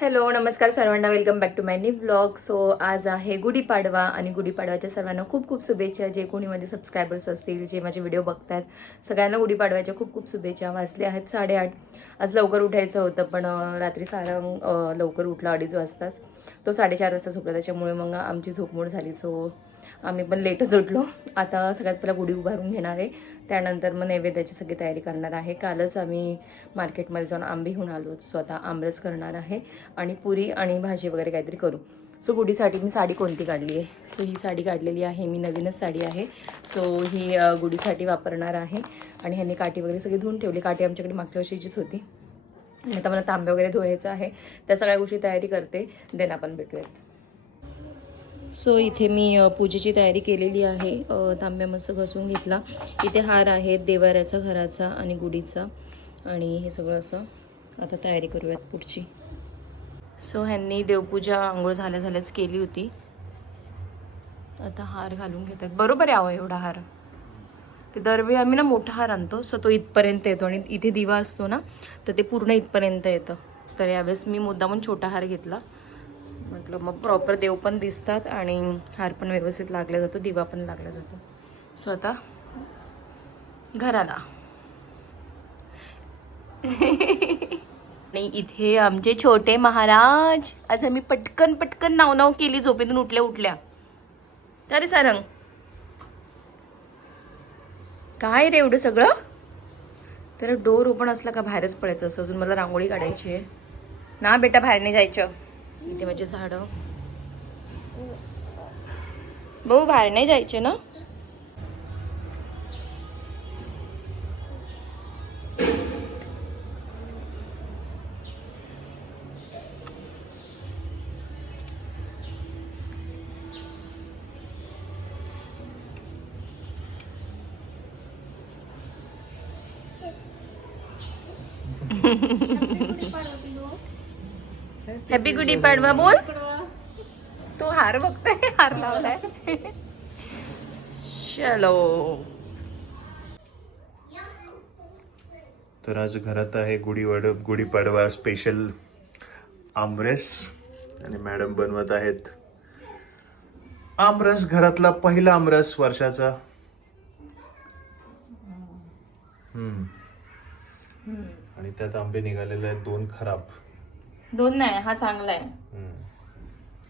Hello नमस्कार सर्वांना, welcome back to my new vlog. So आज आहे गुढीपाडवा आणि गुढीपाडव्याच्या सर्वांना खूप खूप शुभेच्छा. जे कोणी माझे सबस्क्रायबर्स असतील, जे माझे व्हिडिओ बघतात, सगळ्यांना गुढीपाडव्याच्या खूप खूप शुभेच्छा. वाजले आहेत 8:30. आज लवकर उठायचं होतं पण रात्री सारंग लवकर उठला 2:30 वाजताच. तो 4:30 वाजता झोपला, त्याच्यामुळे मग आमची झोपमोड झाली. सो आम्ही पण लेटच उठलो. आता सगळ्यात पहिला गुढी उभारून घेणार आहे, त्यानंतर मग नैवेद्याची सगळी तयारी करणार आहे. कालच आम्ही मार्केटमध्ये जाऊन आंबे घेऊन आलो. स्वतः आमरस करणार आहे आणि पुरी आणि भाजी वगैरे काहीतरी करू. सो गुढीसाठी मी साडी कोणती काढली आहे? सो ही साडी काढलेली आहे मी, नवीनच साडी आहे. सो ही गुढीसाठी वापरणार आहे. आणि ह्यांनी काठी वगैरे सगळी धुवून ठेवली. काठी आमच्याकडे मागच्या वर्षीचीच होती. आणि आता मला तांबे वगैरे धुवायचं आहे. त्या सगळ्या गोष्टी तयारी करते, देन आपण भेटूयात. सो इथे मी पूजेची तयारी केलेली आहे. तांब्या मस्त घसून घेतला. इथे हार आहे देवाऱ्याचा, घराचा आणि गुढीचा, आणि हे सगळं असं. आता तयारी करूयात पुढची. सो ह्यांनी देवपूजा आंघोळ झाल्याच केली होती. आता हार घालून घेतात. बरोबर यावं एवढा हार. ते दरवेळी आम्ही ना मोठा हार आणतो, सो तो इथपर्यंत येतो आणि इथे दिवा असतो ना, तर ते पूर्ण इथपर्यंत येतं. तर यावेळेस मी मुद्दामून छोटा हार घेतला. म्हटलं मग प्रॉपर देव पण दिसतात आणि हार पण व्यवस्थित लागला जातो, दिवा पण लागला जातो. सो आता घराला. आणि इथे आमचे छोटे महाराज. आज आम्ही पटकन नाव केली झोपेतून उठल्या. अरे सारंग, काय रे एवढं सगळं? तर डोर ओपन असला का बाहेरच पडायचं असं. अजून मला रांगोळी काढायची आहे ना बेटा, बाहेर नाही जायचं. इथे माझे झाडं. भाऊ बाहेर नाही जायचे ना. हॅपी गुढी पाडवा बोल. तो हार बघतोय, हार लावलाय. चलो. तर आज घरात आहे गुढीपाडवा स्पेशल आमरस, आणि मॅडम बनवत आहेत आमरस, घरातला पहिला आमरस वर्षाचा. आणि त्यात आंबे निघालेले आहेत 2 खराब. 2 नाही, हा चांगला आहे.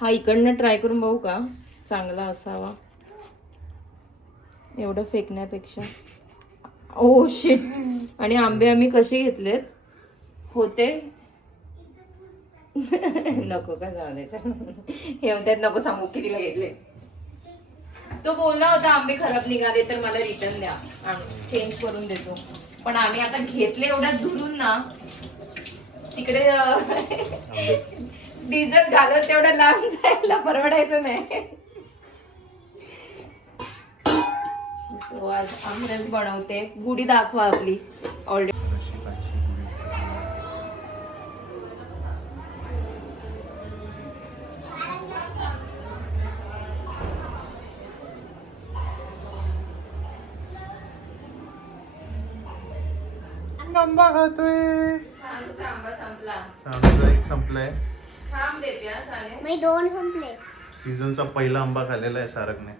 हा इकडनं ट्राय करून बघू का, चांगला असावा. एवढं फेकण्यापेक्षा. Oh shit. आणि आंबे आम्ही कसे घेतलेत होते. नको का, जाऊ द्यायचं. हे म्हणतात नको सांगू कितीला घेतले. तो बोलला होता आंबे खराब निघाले तर मला रिटर्न द्या, चेंज करून देतो. पण आम्ही आता घेतले एवढ्यात धुरून ना, तिकडे डिझेल घालत तेवढं लांब जायला परवडायचं नाही. सो आज आमरस बनवते. गुढी दाखवा आपली. ऑलरेडी आंबा खातोय. आंबा संपला. सानूचा एक संपलाय. थांब देते हा साने. मी 2 संपले. सीझनचा पहिला आंबा खाल्लेला आहे सारंगने.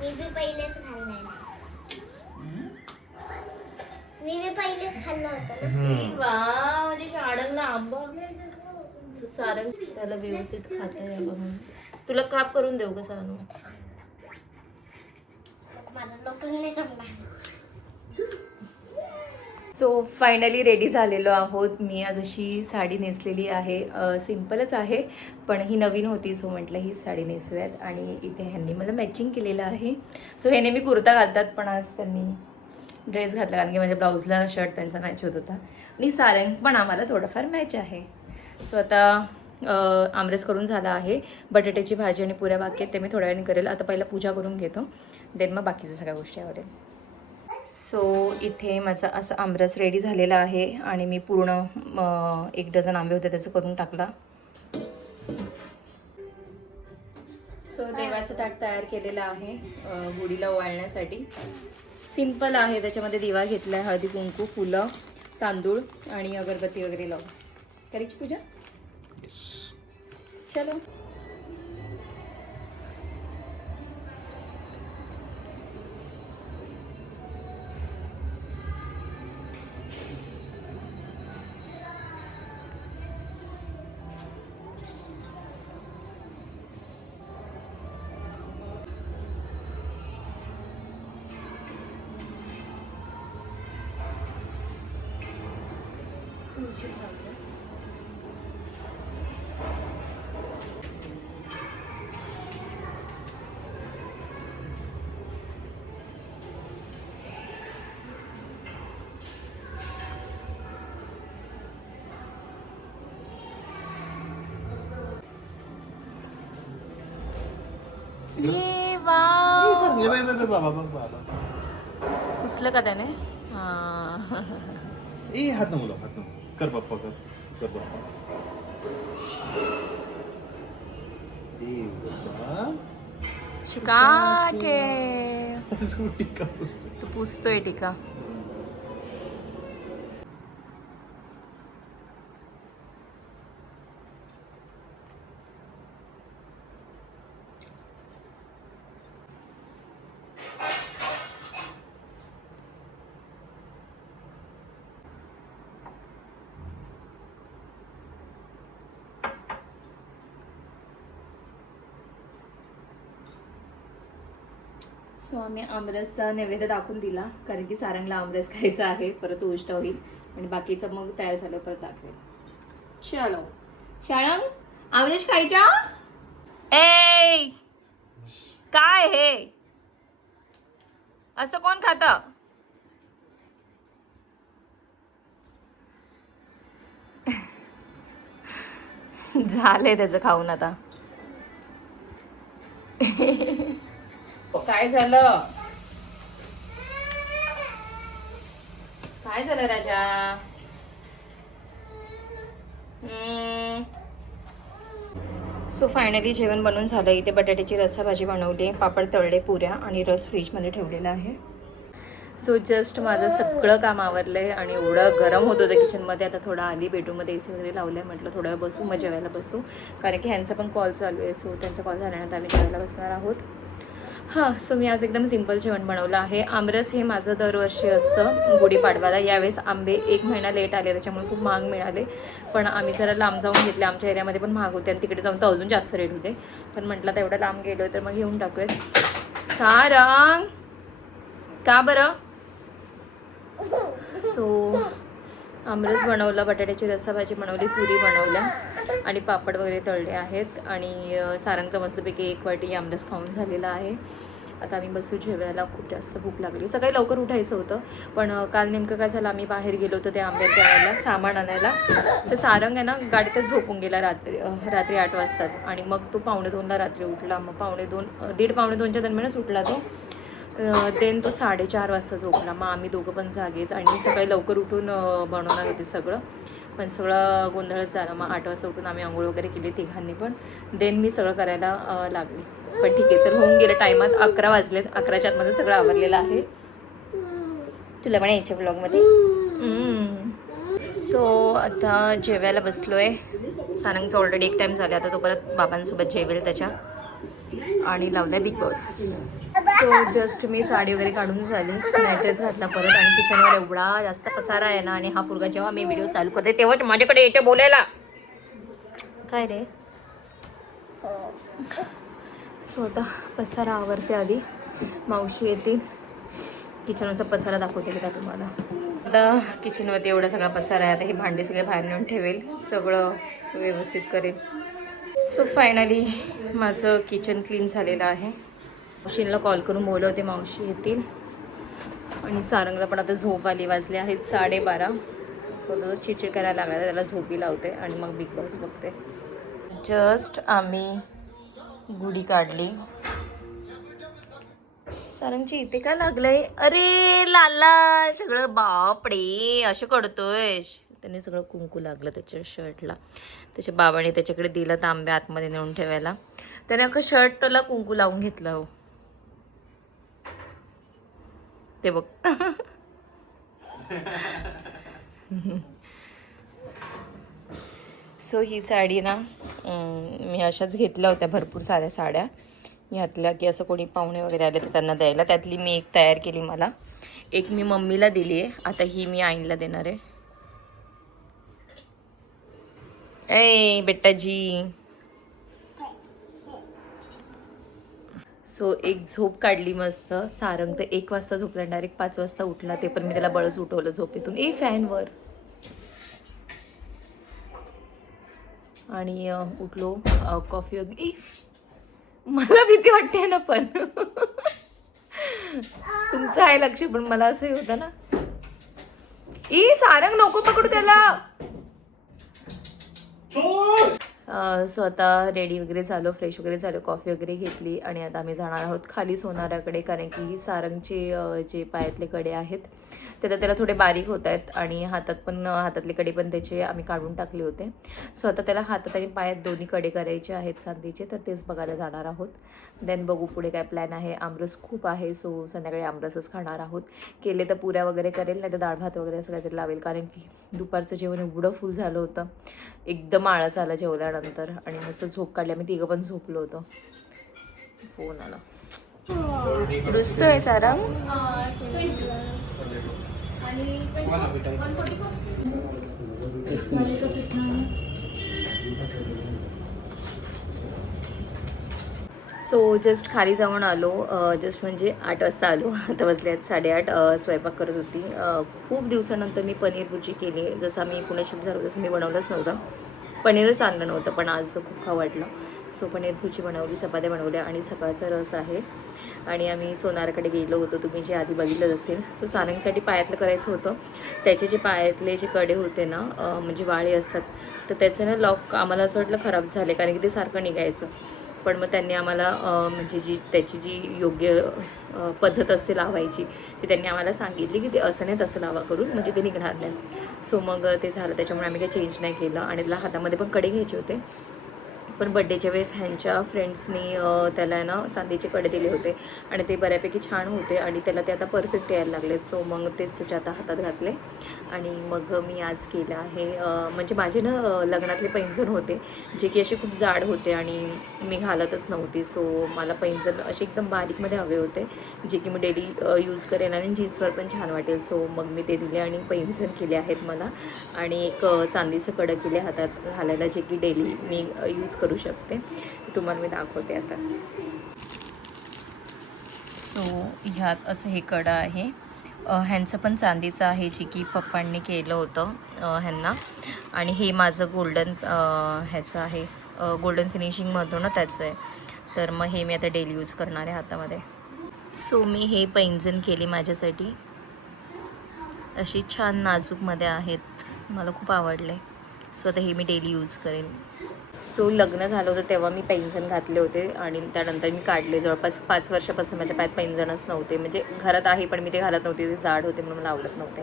मी बी पहिलेच खाल्लाय. मी बी पहिलेच खाल्लं होतं ना. वा, म्हणजे शाळांना आंबा. सारंग त्याला व्यवस्थित खाता यावं म्हणून. तुला काप करून देऊ का सानू? माझं लोकल नाही संपला. सो फायनली रेडी झालेलो आहोत. मी आज अशी साडी नेसलेली आहे. सिम्पलच आहे, पण ही नवीन होती, सो म्हटलं हीच साडी नेसूयात. आणि इथे ह्यांनी मला मॅचिंग केलेलं आहे. सो हे नेहमी कुर्ता घालतात, पण आज त्यांनी ड्रेस घातला, कारण की माझ्या ब्लाऊजला शर्ट त्यांचा मॅच होत होता. आणि सारंग पण आम्हाला थोडंफार मॅच आहे. सो आता आमरस करून झाला आहे. बटाट्याची भाजी आणि पुऱ्या बाकी आहेत, ते मी थोड्या वेळाने करेल. आता पहिला पूजा करून घेतो, देन मग बाकीच्या सगळ्या गोष्टी आवडेल. सो इथे माझा असं आमरस रेडी झालेला आहे. आणि मी पूर्ण 1 डझन आंबे होते त्याचं करून टाकला. सो देवाचं ताट तयार केलेलं आहे गुढीला ओवाळण्यासाठी. सिंपल आहे, त्याच्यामध्ये दिवा घेतला आहे, हळदी कुंकू, फुलं, तांदूळ आणि अगरबत्ती वगैरे लावून. करायची पूजा? येस. चलो. ये बाबा पुसलं का त्याने? हा. ए हात नको लावू, हात नको. कर पप्पा कर पप्पा. ए बाबा. शुकाटे. तू टिक्का पुसतो. तू पुसतोय टीका. सो आम्ही आमरसचा नैवेद्य दाखवून दिला, कारण की सारंगला आमरस खायचा आहे, परत उष्ट होईल आणि बाकीचं मग तयार झालं परत दाखवेल. चलो शाळंग, आमरस खायचा. ए काय हे असं कोण खात? झालंय त्याचं खाऊन आता. काय झालं? काय झालं राजा? सो फायनली जेवण बनवून झालं. इथे बटाट्याची रस्साभाजी बनवली, पापड तळले, पुऱ्या आणि रस फ्रीजमध्ये ठेवलेला आहे. सो जस्ट माझं सगळं काम आवरलंय आणि एवढं गरम होत होतं किचनमध्ये. आता थोडं आली बेडरूममध्ये, AC वगैरे लावलं, म्हटलं थोडा वेळ बसू, मग जेवायला बसू, कारण की ह्यांचा पण कॉल चालू आहे. सो त्यांचा कॉल झाल्यानंतर आम्ही जेवायला बसणार आहोत. हां, सो मी आज एकदम सिंपल जेवण बनवलं आहे. आमरस हे माझं दरवर्षी असतं गुढीपाडवाला. यावेळेस आंबे 1 महिना लेट आले, त्याच्यामुळे खूप महाग मिळाले, पण आम्ही जरा लांब जाऊन घेतले. आमच्या एरियामध्ये पण महाग होते आणि तिकडे जाऊन तर अजून जास्त रेट होते, पण म्हटलं तर एवढं लांब गेलो तर मग घेऊन टाकूयात. सारंग का बरं? सो आमरस बनवलं, बटाट्याची रस्साभाजी बनवली, पुरी बनवल्या आणि पापड वगैरे तळले आहेत. आणि सारंगचा मस्तपैकी 1 वाटी आमरस खाऊन झालेला आहे. आता आम्ही बसू जेवायला. खूप जास्त भूक लागली. सकाळी लवकर उठायचं होतं, पण काल नेमकं काय झालं, आम्ही बाहेर गेलो होतो ते आंब्याच्या आणायला, सामान आणायला. तर सारंग आहे ना गाडीतच झोपून गेला रात्री 8 वाजताच. आणि मग तो 1:45ला रात्री उठला. मग 1:30-1:45च्या दरम्यानच उठला तो. देन तो 4:30 वाजता झोपला. मग आम्ही दोघं पण जागेच आणि सकाळी लवकर उठून बनवणार होते सगळं, पण सगळं गोंधळच झालं. मग 8 वाजता उठून आम्ही आंघोळ वगैरे केली तिघांनी पण. देन मी सगळं करायला लागली. पण ठीक आहे, चल होऊन गेलं टायमात. 11 वाजलेत. 11च्या आतमध्ये सगळं आवरलेलं आहे. तुला पण यायच्या ब्लॉगमध्ये. सो आता जेवायला बसलो आहे. सारंगचं ऑलरेडी 1 टाईम झाला, आता तो परत बाबांसोबत जेवेल त्याच्या. आणि लावलाय बिग बॉस. सो जस्ट मी साडी वगैरे काढून झाली, नाईट ड्रेस घातला परत. आणि किचनवर एवढा जास्त पसारा आहे ना, आणि हा पोरगा जेव्हा मी व्हिडिओ चालू करते तेव्हा माझ्याकडे येते बोलायला. काय रे? सो आता पसारा आवरते आधी, मावशी येतील. किचनवरचा पसारा दाखवते का तुम्हाला. आता किचनमध्ये एवढा सगळा पसारा आहे. आता हे भांडे सगळे बाहेर नेऊन ठेवेल, सगळं व्यवस्थित करेल. सो फायनली माझं किचन क्लीन झालेलं आहे. मावशींना कॉल करून बोलवते, मावशी येतील. आणि सारंगला पण आता झोप आली. वाजले आहेत 12:30. सो चिडचिड करायला लागला, त्याला झोपी लावते आणि मग बिग बॉस बघते. जस्ट आम्ही गुढी काढली. सारंगची इथे का लागलंय? अरे लाला सगळं, बापडे असं करतोय. त्याने सगळं कुंकू लागलं त्याच्या शर्टला. त्याच्या बाबाने त्याच्याकडे दिलं तांब्या आतमध्ये नेऊन ठेवायला. त्याने अख्खं शर्टला कुंकू लावून घेतलं. हो ते बघ. सो ही साडी ना मी अशाच घेतल्या होत्या भरपूर साऱ्या साड्या ह्यातल्या की असं कोणी पाहुणे वगैरे आले तर त्यांना द्यायला. त्यातली मी एक तयार केली, मला एक मी मम्मीला दिली आहे, आता ही मी आईला देणार आहे. ए बेटाजी. सो एक झोप काढली मस्त. सारंग तर 1 वाजता झोपला, डायरेक्ट 5 वाजता उठला, ते पण मी त्याला बळच उठवलं झोपेतून. फॅनवर. आणि उठलो, कॉफी वगैरे. मला भीती वाटते ना, पण तुमचं आहे लक्ष, पण मला असंही होतं ना. सारंग नको पकडू त्याला. सो आता रेडी वगैरे झालो, फ्रेश वगैरे झालो, कॉफी वगैरे घेतली आणि आता आम्ही जाणार आहोत खाली सोनाराकडे, कारण की सारंगचे जे पायातले कडे आहेत ते तर त्याला थोडे बारीक होत आहेत आणि हातातले कडे पण त्याचे आम्ही काढून टाकले होते. सो आता त्याला हातात आणि पायात दोन्ही कडे करायचे आहेत चांदीचे, तर तेच बघायला जाणार आहोत. देन बघू पुढे काय प्लॅन आहे. आमरस खूप आहे, सो संध्याकाळी आमरसच खाणार आहोत. केले तर पुऱ्या वगैरे करेल, नाही तर डाळ भात वगैरे असं काहीतरी लावेल, कारण की दुपारचं जेवण एवढं फुल झालं होतं, एकदम आळस आला जेवल्यानंतर आणि मस्त झोप काढली. आम्ही तिघं पण झोपलो होतो. फोन आला. रुसतोय सारंग. सो जस्ट खाली जाऊन आलो, जस्ट म्हणजे 8 वाजता आलो. आता वाजले आहेत 8:30. स्वयंपाक करत होती. खूप दिवसानंतर मी पनीर भुर्जी केली आहे. जसं आम्ही पुणे शिफ्ट झालो तसं मी बनवलंच नव्हतं, पनीरच आणलं नव्हतं, पण आज खूप खावं वाटलं. सो पनीर भुर्जी बनवली, चपात्या बनवल्या आणि सकाळचा रस आहे. आणि आम्ही सोनारकडे गेलो होतो, तुम्ही जे आधी बघितलं असेल. सो सारंगसाठी पायातलं करायचं होतं. त्याचे जे पायातले जे कडे होते ना, म्हणजे वाळे असतात, तर त्याचं ना लॉक आम्हाला असं वाटलं खराब झाले, कारण की ते सारखं निघायचं. पण मग त्यांनी आम्हाला म्हणजे त्याची जी योग्य पद्धत असते लावायची, ती त्यांनी आम्हाला सांगितली की ते असं नाही तसं लावा करून, म्हणजे ते निघणार नाही. सो मग ते झालं, त्याच्यामुळे आम्ही काही चेंज नाही केलं. आणि त्याला हातामध्ये पण कडे घ्यायचे होते, पण बड्डेच्या वेळेस ह्यांच्या फ्रेंड्सनी त्याला ना चांदीचे कडे दिले होते आणि ते बऱ्यापैकी छान होते आणि त्याला ते आता परफेक्ट यायला लागले. सो मग तेच त्याच्या आता हातात घातले आणि मग मी आज केलं आहे. म्हणजे माझे ना लग्नातले पैंजण होते, जे की असे खूप जाड होते आणि मी घालतच नव्हती. सो मला पैंजण असे एकदम बारीकमध्ये हवे होते, जे की मी डेली यूज करेन आणि जीन्सवर पण छान वाटेल. सो मग मी ते दिले आणि पैंजण केले आहेत मला, आणि एक चांदीचं कडं केले हातात घालायला, जे की डेली मी यूज करू शकते. तुम्हाला मी दाखवते आता. सो ह्यात असं हे कडं आहे. ह्यांचं पण चांदीचं आहे, जे की पप्पांनी केलं होतं ह्यांना. आणि हे माझं गोल्डन ह्याचं आहे, गोल्डन फिनिशिंग म्हणतो ना त्याचं आहे. तर मग हे मी आता डेली यूज करणार आहे हातामध्ये. सो मी हे पैंजण केली माझ्यासाठी, अशी छान नाजूकमध्ये आहेत, मला खूप आवडले. सो आता हे मी डेली यूज करेन. सो लग्न झालं होतं तेव्हा मी पैंजण घातले होते आणि त्यानंतर मी काढले. जवळपास 5 वर्षापासून माझ्या पायात पैंजणच नव्हते, म्हणजे घरात आहे पण मी ते घालत नव्हते, ते जाड होते म्हणून मला आवडत नव्हते.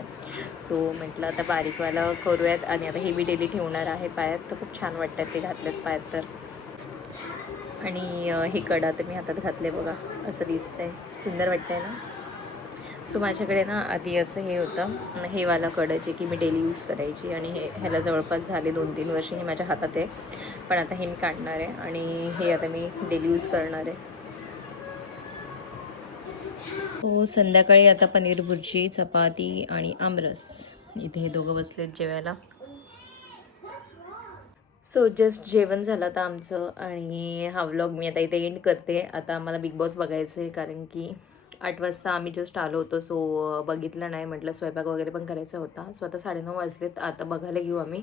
सो म्हटलं आता बारीकवाला करूयात आणि आता हे मी डेली ठेवणार आहे पायात. तर खूप छान वाटतात ते घातलेत पायात तर. आणि हे कडा तर मी हातात घातले बघा, असं दिसतंय, सुंदर वाटतंय ना. सो माझ्याकडे ना आधी असं हे होतं, हे वाला कडं, जे की मी डेली यूज करायची आणि ह्याला जवळपास झाले 2-3 वर्ष हे माझ्या हातात आहे. पण आता हे मी काढणार आहे आणि हे आता मी डेली यूज करणार आहे. हो, संध्याकाळी आता पनीर भुर्जी, चपाती आणि आमरस. इथे हे दोघं बसलेत जेवायला. सो जस्ट जेवण झालं आता आमचं आणि हा व्लॉग मी आता इथे एंड करते. आता आम्हाला बिग बॉस बघायचं आहे, कारण की 8 वाजता आम्ही जस्ट आलो होतो. सो बघितलं नाही, म्हटलं स्वयंपाक वगैरे पण करायचा होता. सो आता 9:30 वाजलेत, आता बघायला घेऊ आम्ही.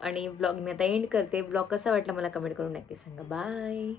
आणि व्लॉग मी आता एंड करते. व्लॉग कसा वाटला मला कमेंट करून नक्की सांगा. बाय.